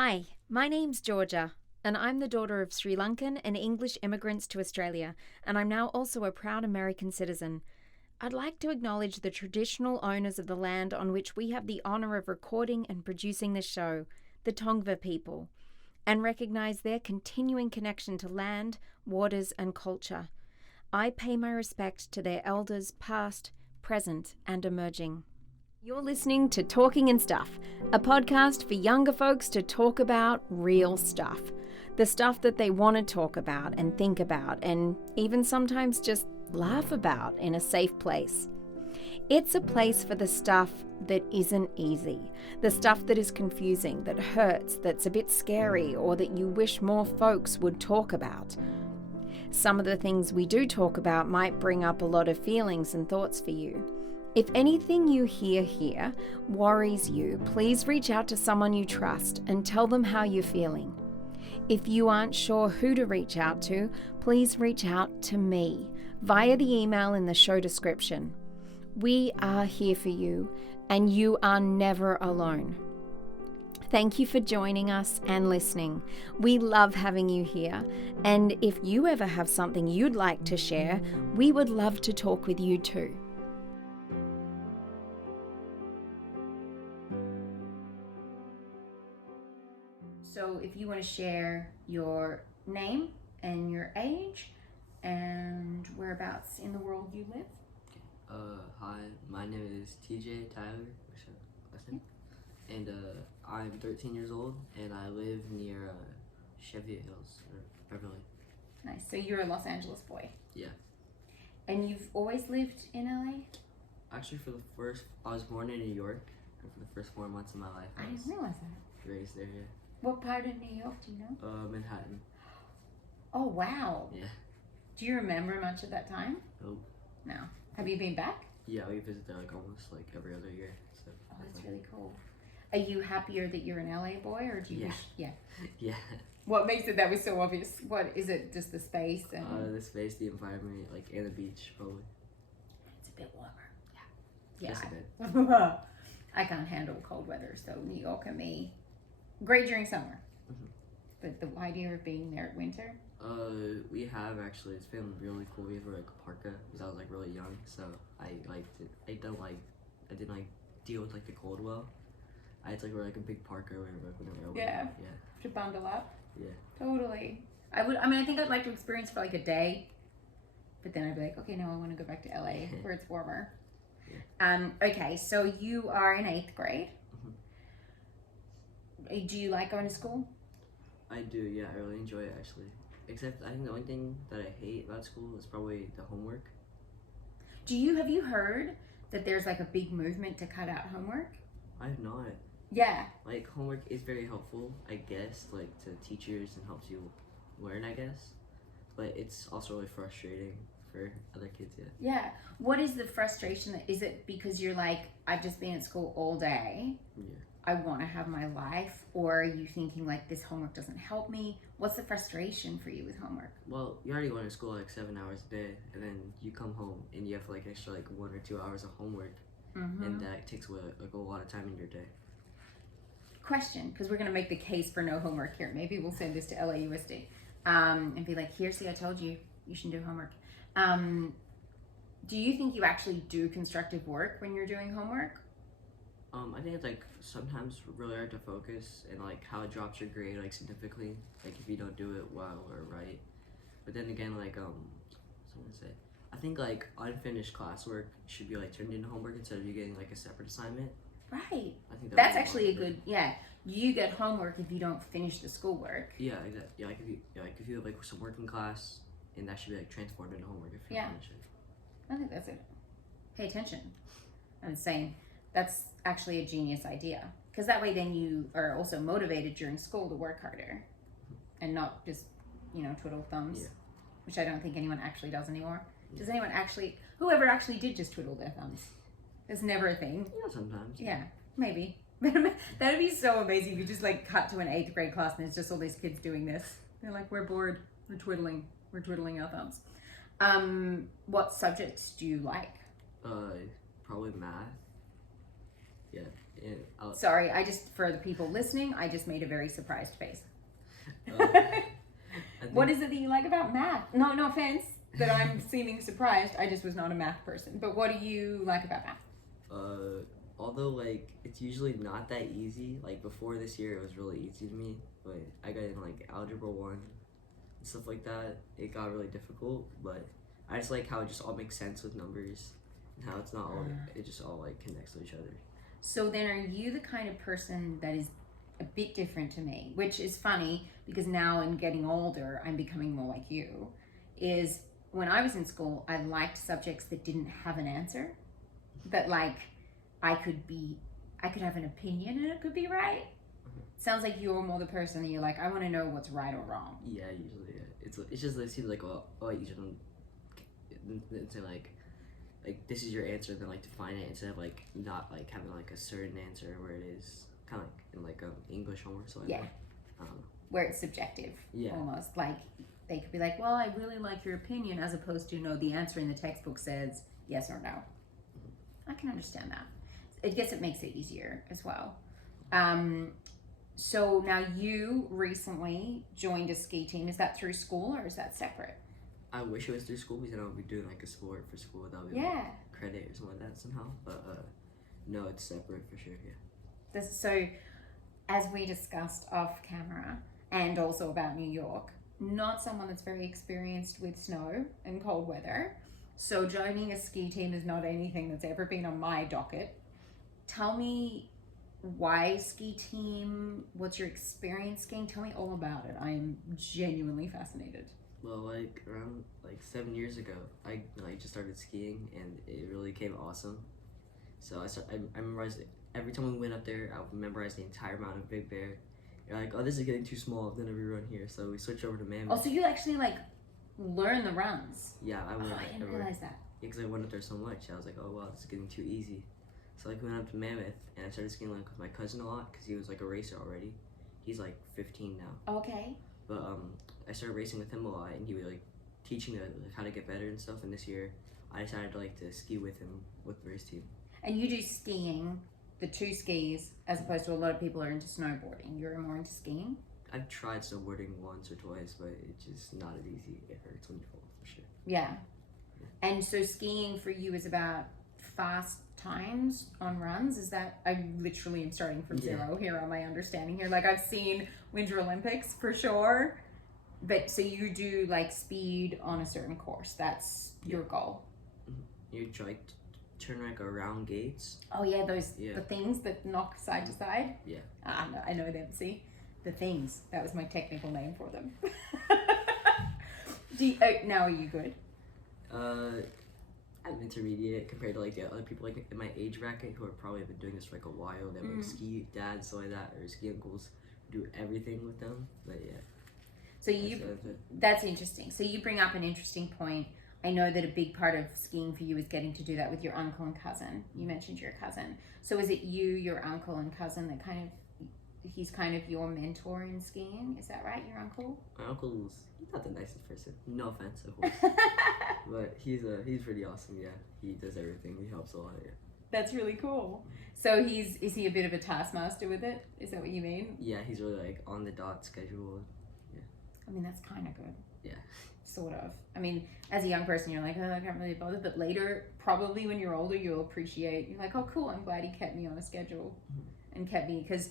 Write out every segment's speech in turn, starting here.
Hi, my name's Georgia, and I'm the daughter of Sri Lankan and English immigrants to Australia, and I'm now also a proud American citizen. I'd like to acknowledge the traditional owners of the land on which we have the honour of recording and producing this show, the Tongva people, and recognise their continuing connection to land, waters, and culture. I pay my respect to their elders past, present, and emerging. You're listening to Talking and Stuff, a podcast for younger folks to talk about real stuff. The stuff that they want to talk about and think about, and even sometimes just laugh about in a safe place. It's a place for the stuff that isn't easy, the stuff that is confusing, that hurts, that's a bit scary, or that you wish more folks would talk about. Some of the things we do talk about might bring up a lot of feelings and thoughts for you. If anything you hear here worries you, please reach out to someone you trust and tell them how you're feeling. If you aren't sure who to reach out to, please reach out to me via the email in the show description. We are here for you, and you are never alone. Thank you for joining us and listening. We love having you here, and if you ever have something you'd like to share, we would love to talk with you too. So if you want to share your name and your age and whereabouts in the world you live. Hi, my name is TJ Tyler, and I'm 13 years old, and I live near Cheviot Hills, or Beverly. Nice, so you're a Los Angeles boy. Yeah. And you've always lived in LA? Actually, I was born in New York, and for the first 4 months of my life, I didn't realize that. raised there, yeah. What part of New York do you know? Manhattan. Oh, wow. Yeah. Do you remember much of that time? Nope. No. Have you been back? Yeah, we visit there almost every other year. So. Oh, that's really cool. Are you happier that you're an LA boy, or do you wish? Yeah. Yeah. What makes it that was so obvious? What is it? Just the space and the space, the environment, and the beach, probably. It's a bit warmer. Yeah. Just a Yeah. bit. I can't handle cold weather, so New York and me, great during summer. Mm-hmm. But the idea of being there at winter? We have actually. It's been really cool. We have a parka because I was really young, so I liked it. I didn't deal with the cold well. I had to wear a big parka or whatever. Yeah. Yeah. To bundle up. Yeah. Totally. I think I'd like to experience for a day, but then I'd be like, okay, no, I want to go back to LA where it's warmer. Yeah. Okay, so you are in 8th grade. Mm-hmm. Do you like going to school? I do, yeah. I really enjoy it, actually. Except I think the only thing that I hate about school is probably the homework. Have you heard that there's a big movement to cut out homework? I have not. Yeah. Homework is very helpful, I guess, to teachers and helps you learn, I guess. But it's also really frustrating for other kids, yeah. Yeah. What is the frustration? Is it because you're I've just been at school all day? Yeah. I want to have my life, or are you thinking this homework doesn't help me? What's the frustration for you with homework? Well, you already go to school 7 hours a day, and then you come home and you have extra 1 or 2 hours of homework, and that takes away a lot of time in your day. Question, because we're going to make the case for no homework here. Maybe we'll send this to LAUSD and be here, see, I told you, you shouldn't do homework. Do you think you actually do constructive work when you're doing homework? I think it's sometimes really hard to focus, and how it drops your grade significantly, if you don't do it well or right. But then again, someone say, I think unfinished classwork should be turned into homework instead of you getting a separate assignment. Right. I think that's actually a good, yeah. You get homework if you don't finish the schoolwork. Yeah, exactly. Yeah, if you have some work in class, and that should be transformed into homework if you finish it. I think that's it. Pay attention. I'm saying that's actually a genius idea, because that way then you are also motivated during school to work harder and not just twiddle thumbs, which I don't think anyone actually does anymore. Does anyone whoever actually did just twiddle their thumbs? It's never a thing. Yeah, sometimes. Yeah, maybe. That'd be so amazing if you just cut to an 8th grade class and it's just all these kids doing this. They're we're bored, we're twiddling our thumbs. What subjects do you like? Probably math. Yeah, Sorry, for the people listening, I just made a very surprised face. What is it that you like about math? No offense that I'm seeming surprised. I just was not a math person. But what do you like about math? Although like it's usually not that easy. Like before this year, it was really easy to me. But I got in like algebra 1 and stuff like that. It got really difficult. But I just like how it just all makes sense with numbers and how it's not all. It just all like connects to each other. So then, are you the kind of person that is a bit different to me, which is funny because now in getting older, I'm becoming more like you, is when I was in school, I liked subjects that didn't have an answer, that like I could have an opinion and it could be right. Sounds like you're more the person that you're like, I want to know what's right or wrong. Yeah, usually, yeah. It's just, it seems like, you shouldn't say like this is your answer, then like define it instead of like not like having like a certain answer where it is kind of like in like English homework. So yeah, where it's subjective. Yeah, almost like they could be like, well, I really like your opinion, as opposed to no, the answer in the textbook says yes or no. I can understand that. I guess it makes it easier as well. So now you recently joined a ski team. Is that through school or is that separate? I wish it was through school because then I would be doing like a sport for school. That would be like credit or something like that somehow. But no, it's separate for sure. Yeah. So, as we discussed off camera and also about New York, not someone that's very experienced with snow and cold weather. So joining a ski team is not anything that's ever been on my docket. Tell me why ski team? What's your experience skiing? Tell me all about it. I am genuinely fascinated. Well, like around like 7 years ago, I just started skiing and it really came awesome. So I memorized it. Every time we went up there, I would memorize the entire amount of Big Bear. You're like, oh, this is getting too small. I've never run here, so we switched over to Mammoth. Oh, so you actually like learn the runs? Yeah, I went. I didn't realize that. Yeah, because I went up there so much, I was like, oh wow, this is getting too easy. So like we went up to Mammoth and I started skiing like with my cousin a lot because he was like a racer already. He's like 15 now. Okay. But I started racing with him a lot, and he would like teaching me like, how to get better and stuff. And this year, I decided to ski with him with the race team. And you do skiing, the two skis, as opposed to a lot of people are into snowboarding. You're more into skiing? I've tried snowboarding once or twice, but it's just not as easy. It hurts when you fall, for sure. Yeah. And so skiing for you is about fast times on runs? Is that, I literally am starting from zero here on my understanding here. Like I've seen Winter Olympics for sure, but so you do like speed on a certain course. That's your goal. You try turn like around gates. Oh yeah, those the things that knock side to side. Yeah. I know them. See, the things. That was my technical name for them. Now are you good? I'm intermediate compared to like the other people like in my age bracket who are probably been doing this for like a while. They have like ski dads, stuff like that, or ski uncles who do everything with them. But yeah. So that's interesting. So you bring up an interesting point. I know that a big part of skiing for you is getting to do that with your uncle and cousin. You mentioned your cousin. So is it you, your uncle and cousin that he's kind of your mentor in skiing? Is that right, your uncle? My uncle's not the nicest person. No offense, of course. But he's pretty awesome, yeah. He does everything. He helps a lot, yeah. That's really cool. So is he a bit of a taskmaster with it? Is that what you mean? Yeah, he's really like on the dot schedule. Yeah. I mean, that's kind of good. Yeah. Sort of. I mean, as a young person, you're like, oh, I can't really bother. But later, probably when you're older, you'll appreciate. You're like, oh, cool. I'm glad he kept me on a schedule and kept me, because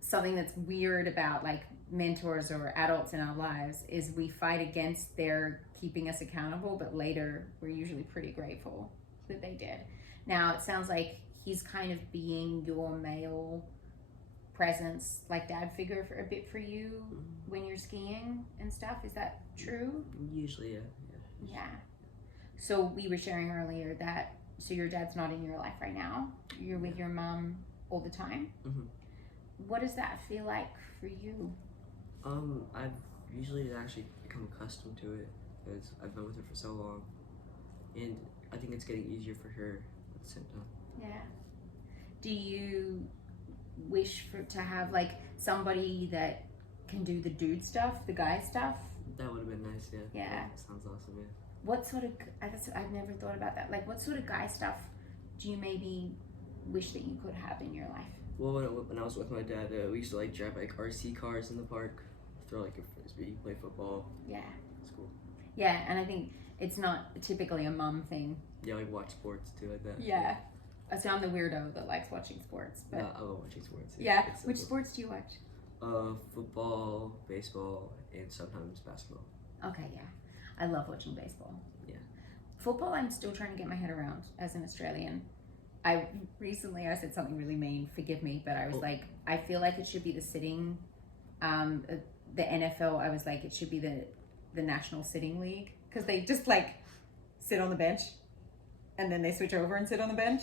something that's weird about like mentors or adults in our lives is we fight against their keeping us accountable, but later we're usually pretty grateful that they did. Now it sounds like he's kind of being your male presence, like dad figure for a bit for you when you're skiing and stuff. Is that true? Usually, yeah. So we were sharing earlier that so your dad's not in your life right now. You're with your mom all the time. What does that feel like for you? I've usually actually become accustomed to it because I've been with her for so long, and I think it's getting easier for her at the same time. Yeah. Do you wish to have like somebody that can do the dude stuff, the guy stuff? That would have been nice, yeah. Yeah. That sounds awesome, yeah. What sort of, I've never thought about that. Like what sort of guy stuff do you maybe wish that you could have in your life? Well, when I was with my dad, we used to like drive like RC cars in the park, throw like a frisbee, play football. Yeah. It's cool. Yeah, and I think it's not typically a mum thing. Yeah, like watch sports too, like that. Yeah. So I'm the weirdo that likes watching sports. But No, I love watching sports. yeah. It's so Which cool. sports do you watch? Football, baseball, and sometimes basketball. Okay, yeah. I love watching baseball. Yeah. Football, I'm still trying to get my head around as an Australian. I said something really mean, forgive me, but I was like, I feel like it should be the sitting, the NFL, I was like, it should be the National Sitting League, because they just like sit on the bench and then they switch over and sit on the bench.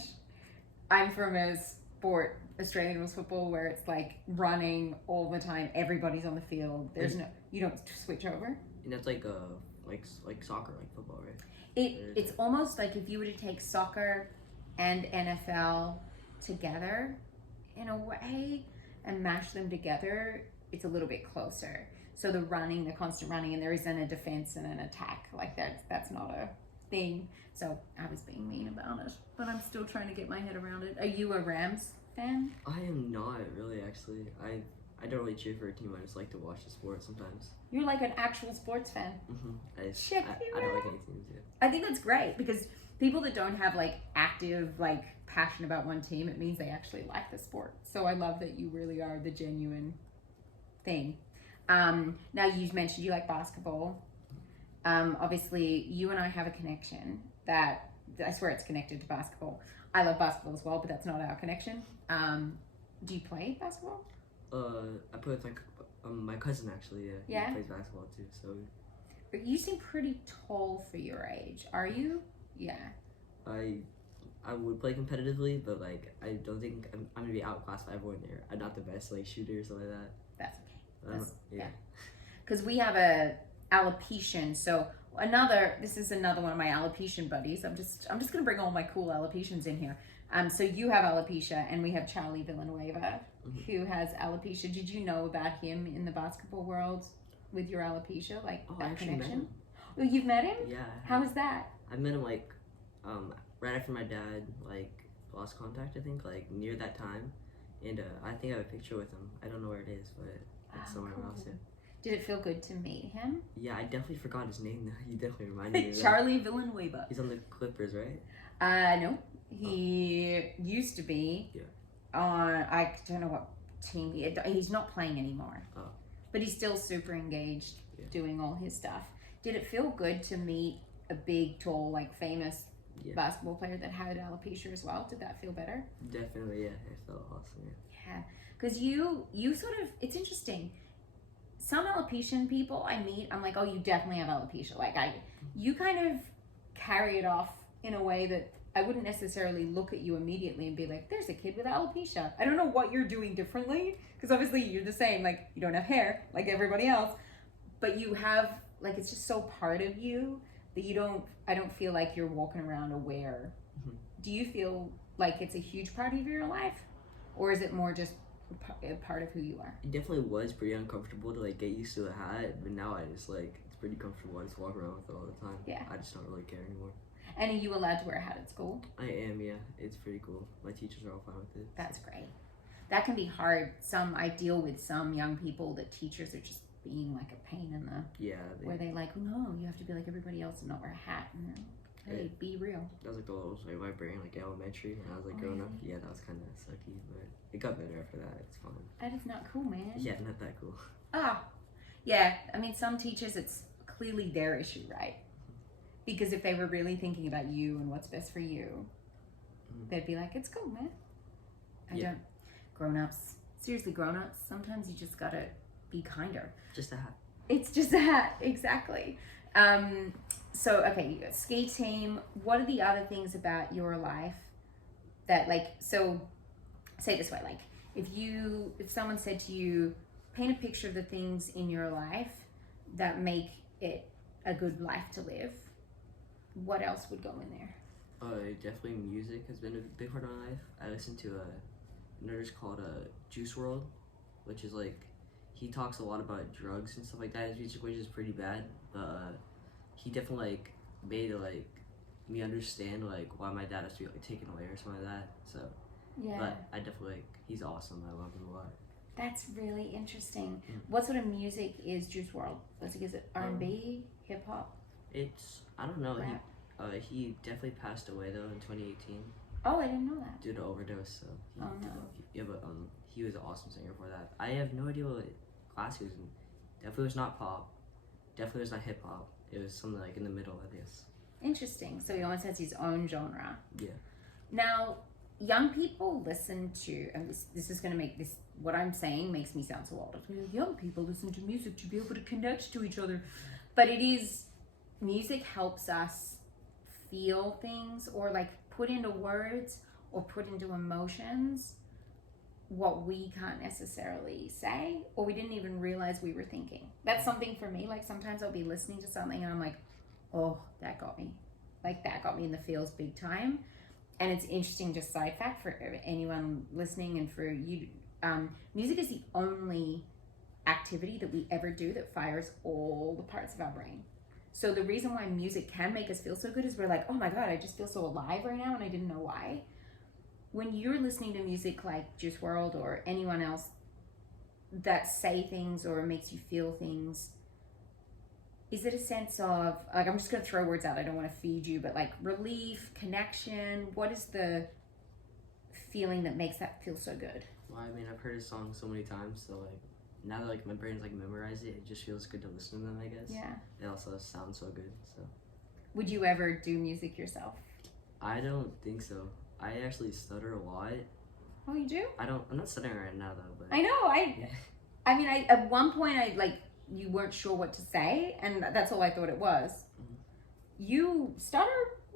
I'm from a sport, Australian rules football, where it's like running all the time, everybody's on the field, you don't switch over. And that's like soccer, like football, right? It's almost like if you were to take soccer and NFL together in a way and mash them together, it's a little bit closer. So the constant running, and there isn't a defense and an attack. Like that's not a thing. So I was being mean about it, but I'm still trying to get my head around it. Are you a Rams fan? I am not really, actually. I don't really cheer for a team. I just like to watch the sport sometimes. You're like an actual sports fan. Mm-hmm. I don't like any teams yet. I think that's great, because people that don't have like active like passion about one team, it means they actually like the sport. So I love that you really are the genuine thing. Now you mentioned you like basketball. Obviously you and I have a connection that I swear it's connected to basketball. I love basketball as well, but that's not our connection. Do you play basketball? I play with my cousin, actually. Yeah. He plays basketball too. So. You seem pretty tall for your age. Are you? Yeah. I would play competitively, but like I don't think I'm gonna be outclassed by everyone there. I'm not the best like shooter or something like that. That's okay. Yeah. Because we have a alopecian. So this is another one of my alopecia buddies. I'm just gonna bring all my cool alopecians in here. So you have alopecia, and we have Charlie Villanueva, who has alopecia. Did you know about him in the basketball world with your alopecia, like that connection? Oh, you've met him? Yeah. How was that? I met him like right after my dad like lost contact, I think, like near that time, and I think I have a picture with him. I don't know where it is, but it's somewhere else. Yeah. Did it feel good to meet him? Yeah, I definitely forgot his name though. You definitely reminded me of that. Charlie Villanueva. He's on the Clippers, right? No. He used to be on, I don't know what team he's not playing anymore. Oh. But he's still super engaged doing all his stuff. Did it feel good to meet a big, tall, like famous basketball player that had alopecia as well? Did that feel better? Definitely, yeah. It felt awesome, yeah. Because you sort of, it's interesting. Some alopecian people I meet, I'm like, oh, you definitely have alopecia. Like you kind of carry it off in a way that I wouldn't necessarily look at you immediately and be like, there's a kid with alopecia. I don't know what you're doing differently, because obviously you're the same. Like, you don't have hair like everybody else, but you have, like, it's just so part of you that I don't feel like you're walking around aware. Mm-hmm. Do you feel like it's a huge part of your life, or is it more just a part of who you are? It definitely was pretty uncomfortable to like get used to the hat, but now I just like, it's pretty comfortable. I just walk around with it all the time. Yeah. I just don't really care anymore. And are you allowed to wear a hat at school? I am, yeah. It's pretty cool. My teachers are all fine with it. That's great. That can be hard. I deal with some young people that teachers are just being like a pain in the... where they like, no, you have to be like everybody else and not wear a hat. And hey, be real. That was like the lowest way of my brain, like elementary, when I was like growing up. Yeah, that was kind of sucky, but it got better after that. It's fun. That is not cool, man. Yeah, not that cool. Yeah. I mean, some teachers, it's clearly their issue, right? Because if they were really thinking about you and what's best for you, they'd be like, it's cool, man. Grown-ups, seriously, grown-ups, sometimes you just gotta be kinder. Just a hat. It's just a hat, exactly. So, okay, you got ski team. What are the other things about your life that, like, so, say it this way, like, if someone said to you, paint a picture of the things in your life that make it a good life to live, what else would go in there? Definitely music has been a big part of my life. I listen to an artist called Juice WRLD, which is like, he talks a lot about drugs and stuff like that. His music, which is pretty bad, but he definitely like made like me understand like why my dad has to be like taken away or something like that. So Yeah. But I definitely like, he's awesome. I love him a lot. That's really interesting. Mm. What sort of music is Juice WRLD? Is it R&B, hip hop? It's, I don't know. Rap? He definitely passed away though in 2018 Oh, I didn't know that. due to overdose. So he, Oh no. yeah, but he was an awesome singer for that. I have no idea what class he was in. Definitely was not pop. Definitely was not hip hop. It was something like in the middle, I guess. Interesting. So he almost has his own genre. Yeah. Now, young people listen to, and this is going to make this, what I'm saying makes me sound so old. Young people listen to music to be able to connect to each other. But it is, music helps us feel things or like put into words or put into emotions what we can't necessarily say or we didn't even realize we were thinking. That's something for me. Like sometimes I'll be listening to something and I'm like, oh, that got me. Like that got me in the feels big time. And it's interesting, just side fact for anyone listening and for you, music is the only activity that we ever do that fires all the parts of our brain. So the reason why music can make us feel so good is we're like, oh my God, I just feel so alive right now and I didn't know why. When you're listening to music like Juice WRLD or anyone else that say things or makes you feel things, is it a sense of, like, I'm just going to throw words out, I don't want to feed you, but like relief, connection, what is the feeling that makes that feel so good? Well, I mean, I've heard his song so many times, so like, now that like my brain's like memorized it, it just feels good to listen to them, I guess. Yeah. It also sounds so good, so. Would you ever do music yourself? I don't think so. I actually stutter a lot. Oh, you do? I'm not stuttering right now though, but. I know, I mean, at one point I like, you weren't sure what to say, and that's all I thought it was. Mm-hmm. You stutter.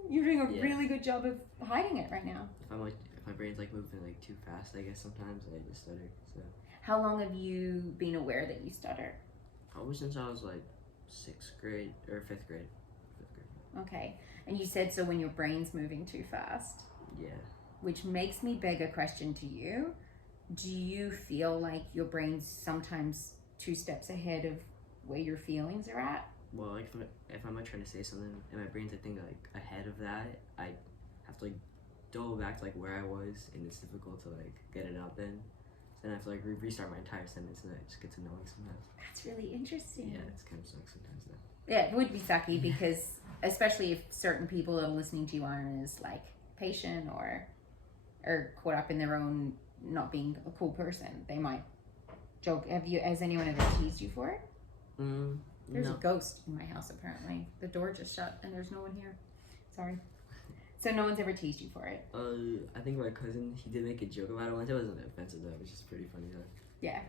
You're doing a really good job of hiding it right now. If my brain's like moving like too fast, I guess sometimes I just stutter. So. How long have you been aware that you stutter? Probably since I was like 6th grade or 5th grade. Okay, and you said so when your brain's moving too fast. Yeah. Which makes me beg a question to you. Do you feel like your brain's sometimes 2 steps ahead of where your feelings are at? Well, like if I'm like trying to say something and my brain's I think like ahead of that, I have to like double back to like where I was, and it's difficult to like get it out then. So then I have to like restart my entire sentence, and it just gets annoying sometimes. That's really interesting. Yeah, it's kind of sucks sometimes though. Yeah, it would be sucky because especially if certain people that are listening to you aren't as like patient or caught up in their own not being a cool person, they might joke. Has anyone ever teased you for it? There's a ghost in my house apparently. The door just shut and there's no one here. Sorry. So no one's ever teased you for it? I think my cousin, he did make a joke about it once. It wasn't offensive though. It was just pretty funny though. Yeah.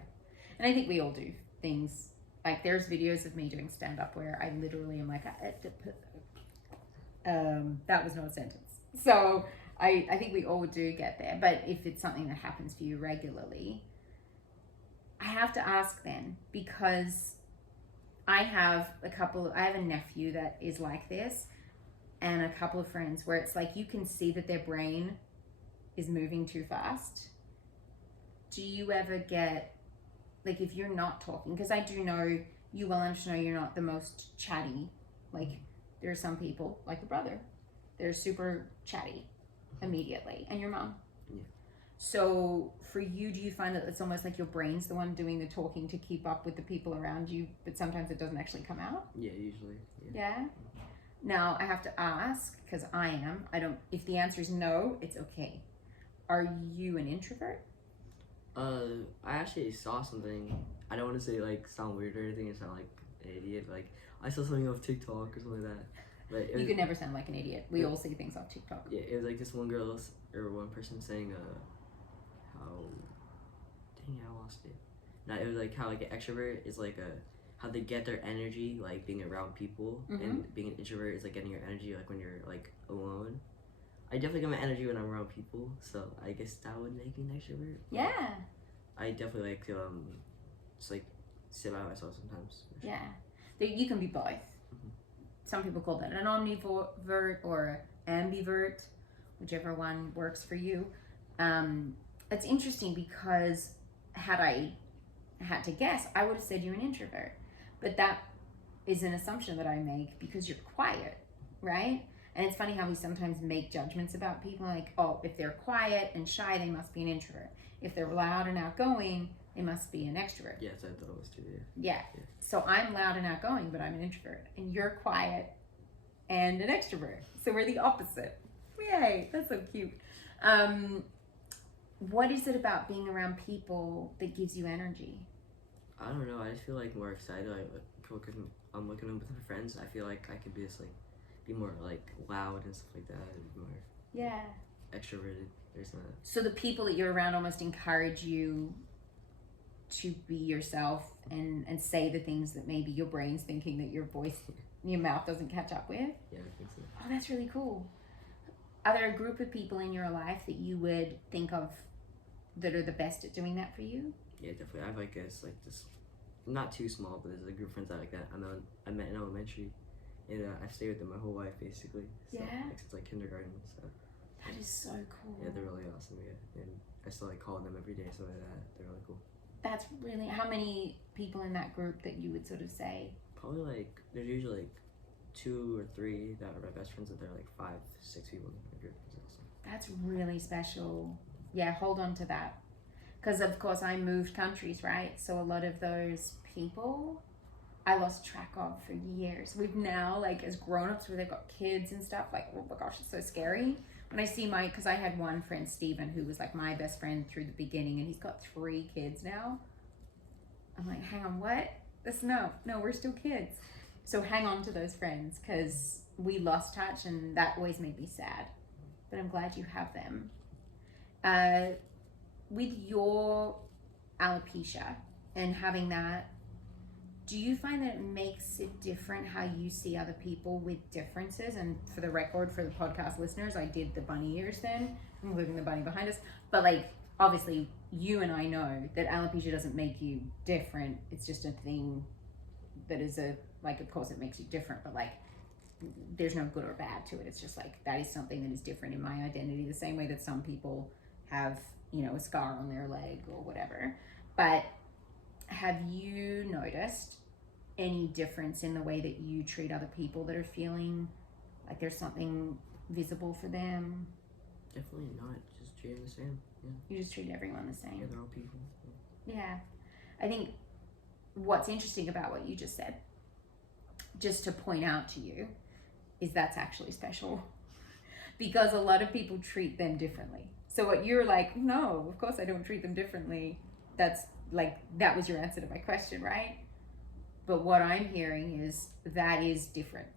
And I think we all do things. Like there's videos of me doing stand-up where I literally am like, that was not a sentence. So I think we all do get there. But if it's something that happens for you regularly, I have to ask then, because I have a nephew that is like this, and a couple of friends where it's like you can see that their brain is moving too fast. Do you ever get, like if you're not talking, because I do know you well enough to know you're not the most chatty, like there are some people, like your brother, they're super chatty immediately, and your mom. Yeah. So for you, do you find that it's almost like your brain's the one doing the talking to keep up with the people around you, but sometimes it doesn't actually come out? Yeah, usually. Yeah? Now, I have to ask, because I am, if the answer is no, it's okay. Are you an introvert? I actually saw something. I don't want to say like sound weird or anything and sound like an idiot. Like I saw something off TikTok or something like that. But you could never sound like an idiot. We all see things off TikTok. Yeah, it was like this one girl or one person saying I lost it. No, it was like how like an extrovert is like how they get their energy like being around people, and being an introvert is like getting your energy like when you're like alone. I definitely get my energy when I'm around people, so I guess that would make me an extrovert. Yeah. I definitely like to just like sit by myself sometimes. Sure. Yeah, you can be both. Some people call that an omnivert or ambivert, whichever one works for you. It's interesting because had I had to guess, I would have said you're an introvert. But that is an assumption that I make because you're quiet, right? And it's funny how we sometimes make judgments about people like, oh, if they're quiet and shy, they must be an introvert. If they're loud and outgoing, they must be an extrovert. Yeah, so I thought it was too. Yeah. So I'm loud and outgoing, but I'm an introvert. And you're quiet and an extrovert. So we're the opposite. Yay, that's so cute. What is it about being around people that gives you energy? I don't know. I just feel like more excited. I'm looking with my friends. I feel like I could be just like be more like loud and stuff like that. More extroverted. There's not. So the people that you're around almost encourage you to be yourself and say the things that maybe your brain's thinking that your voice, your mouth doesn't catch up with. Yeah, I think so. Oh, that's really cool. Are there a group of people in your life that you would think of that are the best at doing that for you? Yeah, definitely. I have like this, not too small, but there's a group of friends that like that I met in elementary, and I've stayed with them my whole life basically. So, Yeah. Like, since like kindergarten. So. That is so cool. Yeah, they're really awesome. Yeah, and I still like call them every day. So they're really cool. That's really. How many people in that group that you would sort of say? Probably like there's usually like 2 or 3 that are my best friends, but they're like 5, 6 people in my group. It's awesome. That's really special. Yeah, hold on to that. Because of course I moved countries, right? So a lot of those people I lost track of for years. We've now, like as grown-ups where they've got kids and stuff, like, oh my gosh, it's so scary. When I see because I had one friend, Steven, who was like my best friend through the beginning, and he's got 3 kids now. I'm like, hang on, what? No, we're still kids. So hang on to those friends, because we lost touch, and that always made me sad. But I'm glad you have them. With your alopecia and having that, do you find that it makes it different how you see other people with differences? And for the record, for the podcast listeners, I did the bunny ears then. I'm leaving the bunny behind us. But like, obviously, you and I know that alopecia doesn't make you different. It's just a thing that is of course it makes you different, but like, there's no good or bad to it. It's just like, that is something that is different in my identity, the same way that some people have, a scar on their leg or whatever. But have you noticed any difference in the way that you treat other people that are feeling like there's something visible for them? Definitely not. Just treat them the same. Yeah. You just treat everyone the same. Yeah, they're all people. Yeah. I think what's interesting about what you just said, just to point out to you, is that's actually special. Because a lot of people treat them differently. So what you're like, no, of course I don't treat them differently. That's like, that was your answer to my question, right? But what I'm hearing is that is different.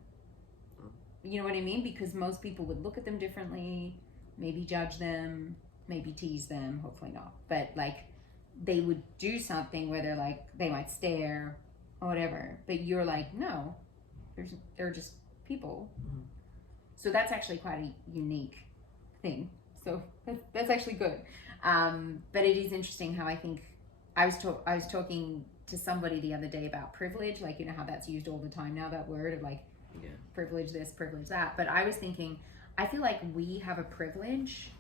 You know what I mean? Because most people would look at them differently, maybe judge them, maybe tease them, hopefully not. But like, they would do something where they're like, they might stare or whatever. But you're like, no, they're just people. Mm-hmm. So that's actually quite a unique thing. So that's actually good. But it is interesting how I think I was talking to somebody the other day about privilege, like, how that's used all the time now, that word of like, privilege this, privilege that. But I was thinking, I feel like we have a privilege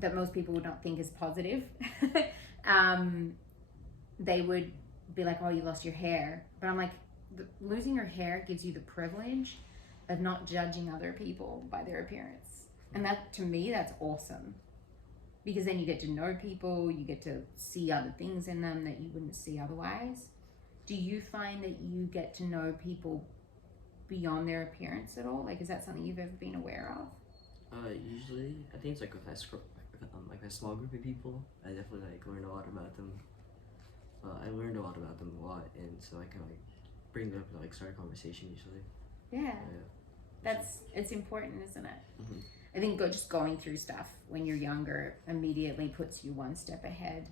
that most people would not think is positive. They would be like, oh, you lost your hair. But I'm like, losing your hair gives you the privilege of not judging other people by their appearance. And that, to me, that's awesome. Because then you get to know people, you get to see other things in them that you wouldn't see otherwise. Do you find that you get to know people beyond their appearance at all? Like, is that something you've ever been aware of? Usually, I think it's like with a small group of people, I definitely learn a lot about them. I learned a lot about them a lot, and so I can bring them up and start a conversation usually. Yeah. It's important, isn't it? Mm-hmm. I think just going through stuff when you're younger immediately puts you one step ahead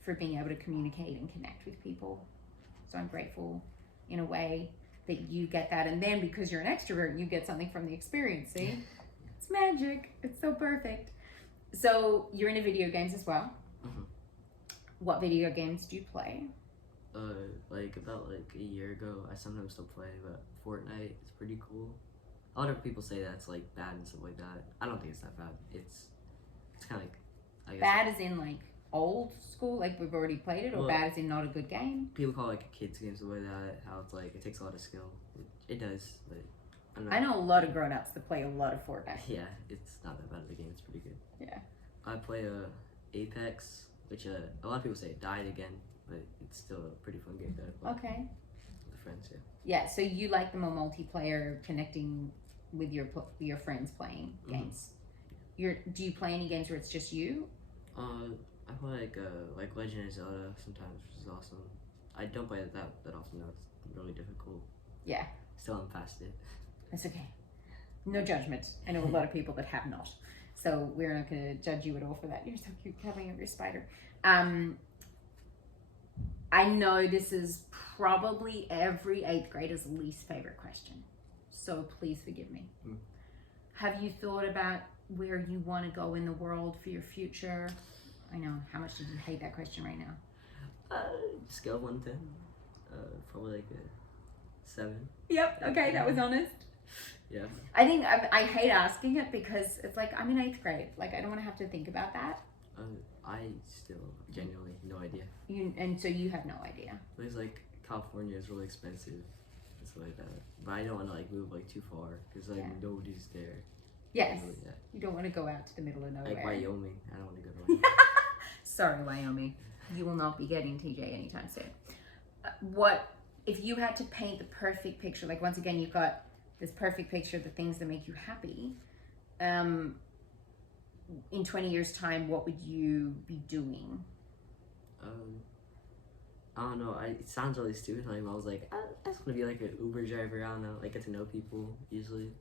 for being able to communicate and connect with people. So I'm grateful in a way that you get that. And then because you're an extrovert, you get something from the experience. See? It's magic. It's so perfect. So you're into video games as well. Mm-hmm. What video games do you play? About a year ago, I sometimes still play, but Fortnite is pretty cool. A lot of people say that's bad and stuff like that. I don't think it's that bad. It's kind of I guess bad as in old school, like we've already played it, or well, bad as in not a good game? People call it a kid's game, stuff like that. How it's it takes a lot of skill. It does, but I know a lot of grown-ups that play a lot of Fortnite. Yeah, it's not that bad of a game. It's pretty good. Yeah. I play Apex, which a lot of people say it died again, but it's still a pretty fun game that I play. Okay. With friends, yeah. Yeah, so you like the more multiplayer, connecting with your friends playing games. Do you play any games where it's just you? I play like Legend of Zelda sometimes, which is awesome. I don't play it that often though. It's really difficult. Yeah. Still haven't passed it. That's okay. No judgment. I know a lot of people that have not. So we're not going to judge you at all for that. You're so cute covering up your spider. I know this is probably every 8th grader's least favorite question. So please forgive me. Have you thought about where you want to go in the world for your future? I know. How much did you hate that question right now? Scale 1 to 10. Probably like a 7. Yep. Okay, that was honest. Yeah. I think I hate asking it because it's like I'm in 8th grade. Like I don't want to have to think about that. I still genuinely no idea. And so you have no idea. It's like California is really expensive and stuff like that. But I don't want to like move like too far because like nobody's there. Yes. Really, You don't want to go out to the middle of nowhere. Like Wyoming. I don't want to go to Wyoming. Sorry, Wyoming. You will not be getting TJ anytime soon. What if you had to paint the perfect picture? Like once again, you've got this perfect picture of the things that make you happy. In 20 years' time, what would you be doing? I don't know. It sounds really stupid. Like I was like, I just want to be like an Uber driver. I don't know. Like get to know people easily.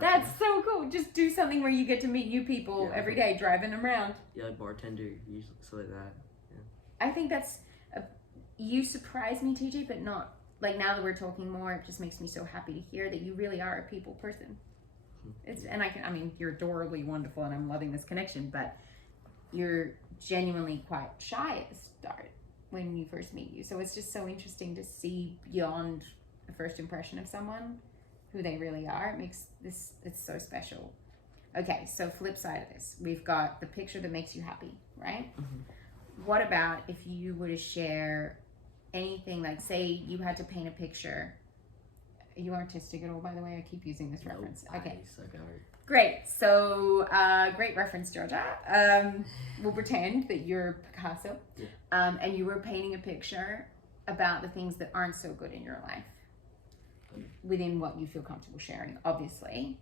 That's so cool. Just do something where you get to meet new people every day, driving them around. Yeah, like bartender, usually stuff like that. Yeah. I think that's you surprise me, TJ, but not like now that we're talking more. It just makes me so happy to hear that you really are a people person. And I mean, you're adorably wonderful, and I'm loving this connection. But you're genuinely quite shy at the start when you first meet you. So it's just so interesting to see beyond the first impression of someone who they really are. It makes this, it's so special. Okay, so flip side of this, we've got the picture that makes you happy, right? What about if you were to share anything, like say you had to paint a picture. Are you artistic at all, by the way? I keep using this reference. Okay. I suck at art. Great. So, great reference, Georgia. We'll pretend that you're Picasso, and you were painting a picture about the things that aren't so good in your life, within what you feel comfortable sharing, obviously.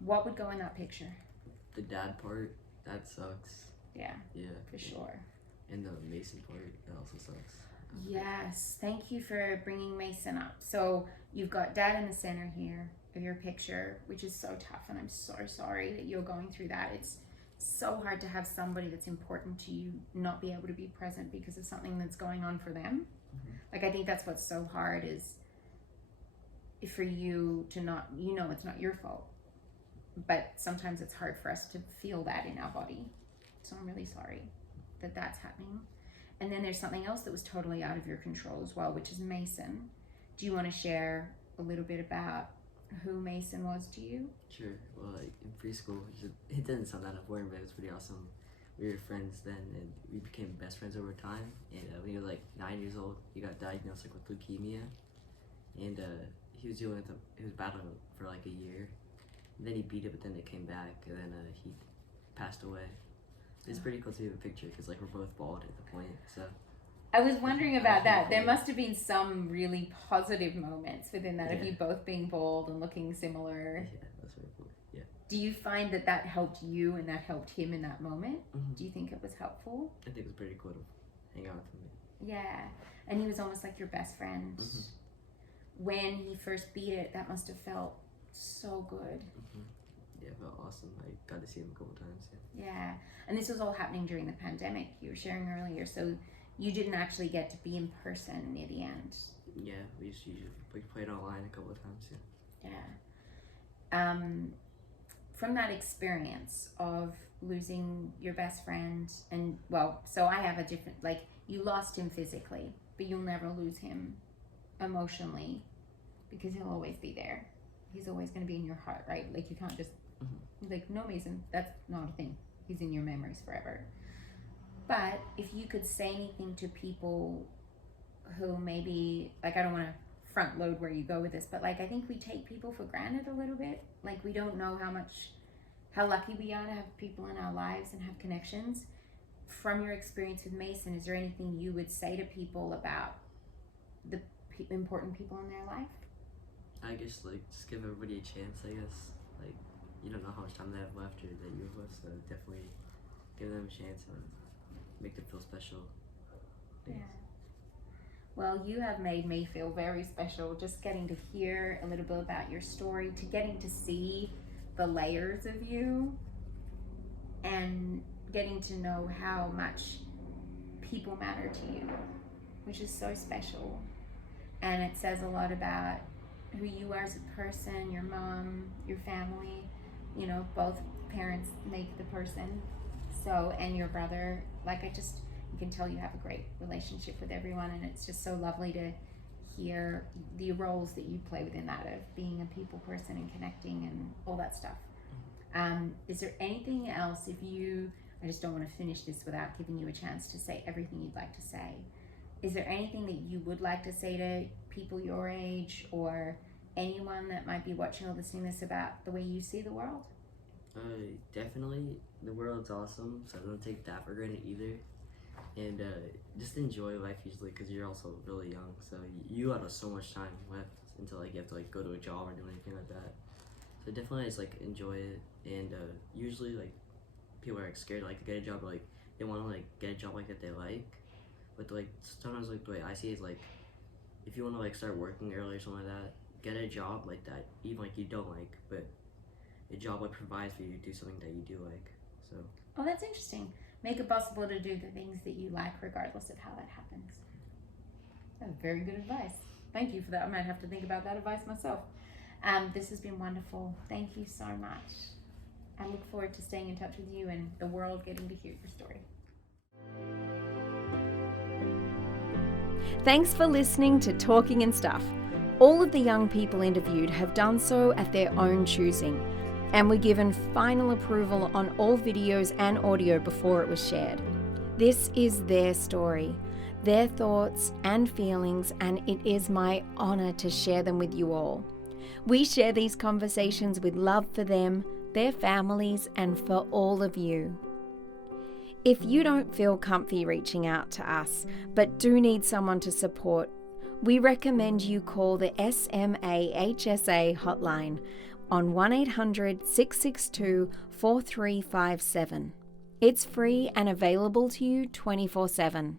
What would go in that picture? The dad part, that sucks. Yeah. Yeah. For sure. And the Mason part, that also sucks. Yes. Thank you for bringing Mason up. So, you've got dad in the center here of your picture, which is so tough, and I'm so sorry that you're going through that. It's so hard to have somebody that's important to you not be able to be present because of something that's going on for them. Like I think that's what's so hard is for you to not, you know, it's not your fault, but sometimes it's hard for us to feel that in our body. So I'm really sorry that that's happening. And then there's something else that was totally out of your control as well, which is Mason. Do you want to share a little bit about who Mason was to you? Sure. Well, like in preschool, it didn't sound that important, but it was pretty awesome. We were friends then, and we became best friends over time. And when he was like 9 years old, he got diagnosed like with leukemia, and he was battling for like a year. And then he beat it, but then it came back, and then he passed away. It's pretty cool to have a picture because like we're both bald at the point, so. I was wondering about that. There must have been some really positive moments within that of you both being bald and looking similar. Yeah, that's very cool. Yeah. Do you find that that helped you and that helped him in that moment? Do you think it was helpful? I think it was pretty cool to hang out with him. Yeah, and he was almost like your best friend. When he first beat it, that must have felt so good. Yeah, it felt awesome. I got to see him a couple times. Yeah, and this was all happening during the pandemic. You were sharing earlier, so you didn't actually get to be in person near the end. Yeah, we played online a couple of times. Yeah. From that experience of losing your best friend, and well, so I have a different, like you lost him physically, but you'll never lose him emotionally because he'll always be there. He's always going to be in your heart, right? Like you can't just like, no, Mason, that's not a thing. He's in your memories forever. But if you could say anything to people who maybe, like, I don't want to front load where you go with this, but like I think we take people for granted a little bit. Like we don't know how lucky we are to have people in our lives and have connections. From your experience with Mason, is there anything you would say to people about the important people in their life? I guess like just give everybody a chance. I guess like you don't know how much time they have left or that you have left, so definitely give them a chance and make them feel special. Yeah. Well, you have made me feel very special just getting to hear a little bit about your story, to getting to see the layers of you and getting to know how much people matter to you, which is so special. And it says a lot about who you are as a person, your mom, your family, you know, both parents make the person. So, and your brother, like you can tell you have a great relationship with everyone, and it's just so lovely to hear the roles that you play within that of being a people person and connecting and all that stuff. Is there anything else I just don't want to finish this without giving you a chance to say everything you'd like to say. Is there anything that you would like to say to people your age or anyone that might be watching or listening to this about the way you see the world? Definitely, the world's awesome, so don't take that for granted either. And just enjoy life usually, because you're also really young, so you have so much time left until like you have to like go to a job or do anything like that. So definitely just like enjoy it. And usually like people are like scared like to get a job, like they want to like get a job like that they like, but like sometimes like the way I see it is like if you want to like start working early or something like that, get a job like that even like you don't like, but a job like provides for you to do something that you do like. So that's interesting. Make it possible to do the things that you like regardless of how that happens. That's very good advice. Thank you for that. I might have to think about that advice myself. This has been wonderful. Thank you so much. I look forward to staying in touch with you and the world getting to hear your story. Thanks for listening to Talking and Stuff. All of the young people interviewed have done so at their own choosing, and were given final approval on all videos and audio before it was shared. This is their story, their thoughts and feelings, and it is my honor to share them with you all. We share these conversations with love for them, their families, and for all of you. If you don't feel comfy reaching out to us, but do need someone to support, we recommend you call the SMAHSA hotline on 1-800-662-4357. It's free and available to you 24/7.